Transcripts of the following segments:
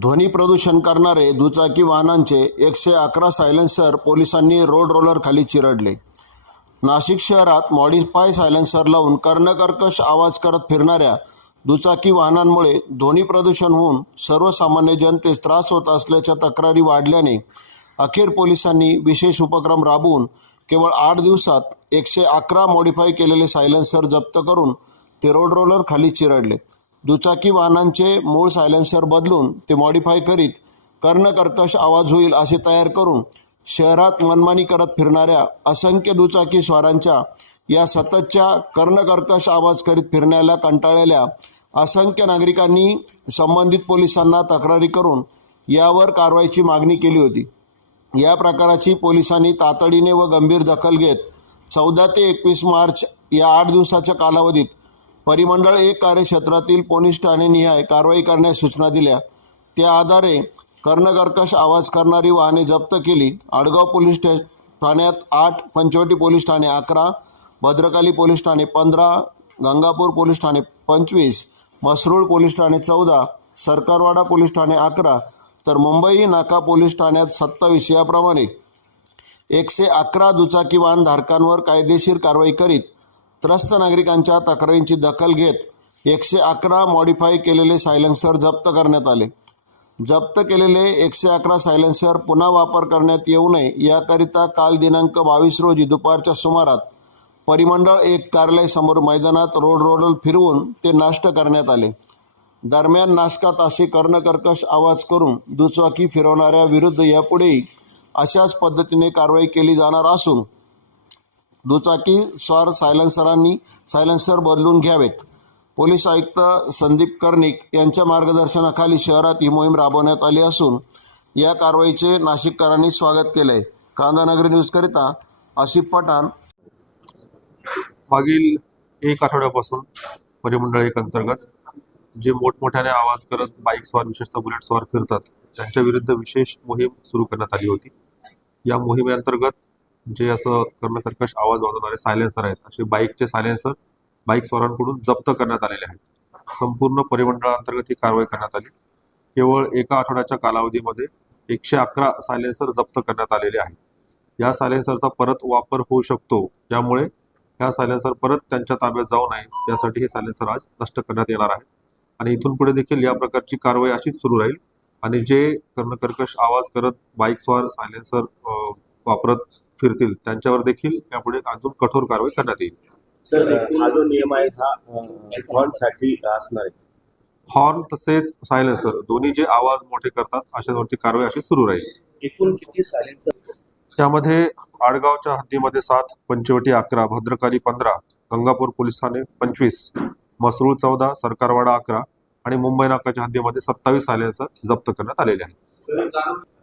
ध्वनी प्रदूषण करणारे दुचाकी वाहनांचे एकशे अकरा सायलेन्सर पोलिसांनी रोड रोलर खाली चिरडले. नाशिक शहरात मॉडिफाय सायलेन्सर लावून कर्णकर्कश आवाज करत फिरणाऱ्या दुचाकी वाहनांमुळे ध्वनी प्रदूषण होऊन सर्वसामान्य जनतेस त्रास होत असल्याच्या तक्रारी वाढल्याने अखेर पोलिसांनी विशेष उपक्रम राबवून केवळ आठ दिवसात एकशे अकरा मॉडिफाय केलेले सायलेन्सर जप्त करून ते रोड रोलर खाली चिरडले. दुचाकी वाहनांचे मूळ सायलेन्सर बदलून ते मॉडिफाय करीत कर्णकर्कश आवाज होईल असे तयार करून शहरात मनमानी करत फिरणाऱ्या असंख्य दुचाकी स्वारांच्या या सततच्या कर्णकर्कश आवाज करीत फिरण्याला कंटाळलेल्या असंख्य नागरिकांनी संबंधित पोलिसांना तक्रारी करून यावर कारवाईची मागणी केली होती. या प्रकाराची पोलिसांनी तातडीने व गंभीर दखल घेत चौदा ते एकवीस मार्च या आठ दिवसाच्या कालावधीत परिमंडळ एक कार्यक्षेत्रातील पोलीस ठाणे निहाय कारवाई करण्यास सूचना दिल्या. त्या आधारे कर्णकर्कश आवाज करणारी वाहने जप्त केली. आडगाव पोलीस स्टे ठाण्यात आठ पंचवटी पोलीस ठाणे अकरा भद्रकाली पोलीस ठाणे पंधरा गंगापूर पोलीस ठाणे पंचवीस मसरूळ पोलीस ठाणे चौदा सरकारवाडा पोलीस ठाणे अकरा तर मुंबई नाका पोलीस ठाण्यात सत्तावीस याप्रमाणे. एकशे अकरा दुचाकी वाहन धारकांवर कायदेशीर कारवाई करीत त्रस्त नागरिकांच्या तक्रारींची दखल घेत एकशे अकरा मॉडिफाय केलेले सायलेन्सर जप्त करण्यात आले. जप्त केलेले एकशे अकरा सायलेन्सर पुन्हा वापर करण्यात येऊ नये याकरिता काल दिनांक बावीस रोजी दुपारच्या सुमारात परिमंडळ एक कार्यालयासमोर मैदानात रोड रोडल फिरवून ते नष्ट करण्यात आले. दरम्यान नाशकात असे कर्णकर्कश आवाज करून दुचाकी फिरवणाऱ्या विरुद्ध यापुढेही अशाच पद्धतीने कारवाई केली जाणार असून दुचाकी स्वार सायलेन्सरांनी सायलेन्सर बदलून घ्यावेत. पोलीस आयुक्त संदीप कर्णिक यांच्या मार्गदर्शनाखाली शहरात ही मोहीम राबवण्यात आली असून या कारवाईचे नाशिककरांनी स्वागत केले आहे कांदानगरी न्यूजकरिता आशिफ पठाण. मागील एक आठवड्यापासून परिमंडळ एक अंतर्गत जे मोठमोठ्याने आवाज करत बाईक स्वार विशेषतः बुलेट स्वार फिरतात त्यांच्या विरुद्ध विशेष मोहीम सुरू करण्यात आली होती. या मोहिमेअंतर्गत जे असं कर्मकर्कश आवाज वाजवणारे सायलेन्सर आहेत असे बाईकचे सायलेन्सर बाईक स्वारांकडून जप्त करण्यात आलेले आहेत. संपूर्ण परिमंडळाअंतर्गत ही कारवाई करण्यात आली. केवळ एका आठवड्याच्या कालावधीमध्ये एकशे अकरा सायलेन्सर जप्त करण्यात आलेले आहेत. या सायलेन्सरचा परत वापर होऊ शकतो. त्यामुळे ह्या सायलेन्सर परत त्यांच्या ताब्यात जाऊ नये. यासाठी हे सायलेन्सर आज नष्ट करण्यात येणार आहे. आणि इथून पुढे देखील या प्रकारची कारवाई अशीच सुरू राहील. आणि जे कर्णकर्कश आवाज करत बाईक स्वार सायलेन्सर वापरत फिरतील त्यांच्यावर देखील यापुढे अजून कठोर कारवाई करण्यात येईल. सर हा जो नियम आहे हा हॉर्नसाठी असणार आहे. हॉर्न तसेच सायलेन्सर दोन्ही जे आवाज मोठे करतात अशावरती कारवाई अशी सुरू राहील. एकूण किती सायलेन्सर त्यामध्ये आडगावच्या हद्दीमध्ये सात पंचवटी अकरा भद्रकाली पंधरा गंगापूर पोलीस ठाणे पंचवीस मसरूळ चौदा सरकारवाडा अकरा आणि मुंबई नाकाच्या हद्दीमध्ये सत्तावीस सायलेन्सर जप्त करण्यात आलेले आहेत.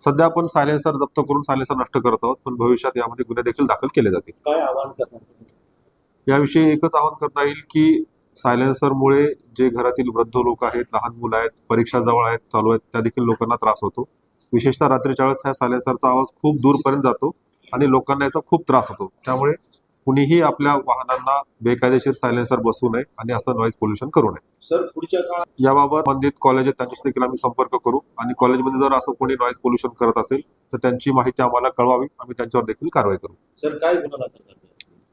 सध्या आपण सायलेन्सर जप्त करून सायलेन्सर नष्ट करत आहोत पण भविष्यात यामध्ये गुन्हे देखील दाखल केले जातील. काय आवाहन करणार? याविषयी एकच आवाहन करता येईल की सायलेन्सरमुळे जे घरातील वृद्ध लोक आहेत लहान मुलं आहेत परीक्षा जवळ आहेत चालू आहेत त्या देखील लोकांना त्रास होतो. विशेषतः रात्रीच्या वेळेस ह्या सायलेन्सरचा आवाज खूप दूरपर्यंत जातो आणि लोकांना याचा खूप त्रास होतो. त्यामुळे कुणीही आपल्या वाहनांना बेकायदेशीर सायलेन्सर बसवू नये आणि असं नॉईज पोल्युशन करू नये. सर पुढच्या काळात याबाबत संबंधित कॉलेज आहेत त्यांच्याशी देखील आम्ही संपर्क करू आणि कॉलेजमध्ये जर असं कोणी नॉईज पोल्युशन करत असेल तर त्यांची माहिती आम्हाला कळवावी. आम्ही त्यांच्यावर देखील कारवाई करू. सर काय गुन्हा दाखल करणार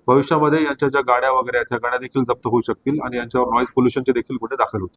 भविष्यामध्ये यांच्या ज्या गाड्या वगैरे आहेत त्या गाड्या देखील जप्त होऊ शकतील आणि यांच्यावर नॉईज पोल्युशनचे देखील गुन्हे दाखल होतील.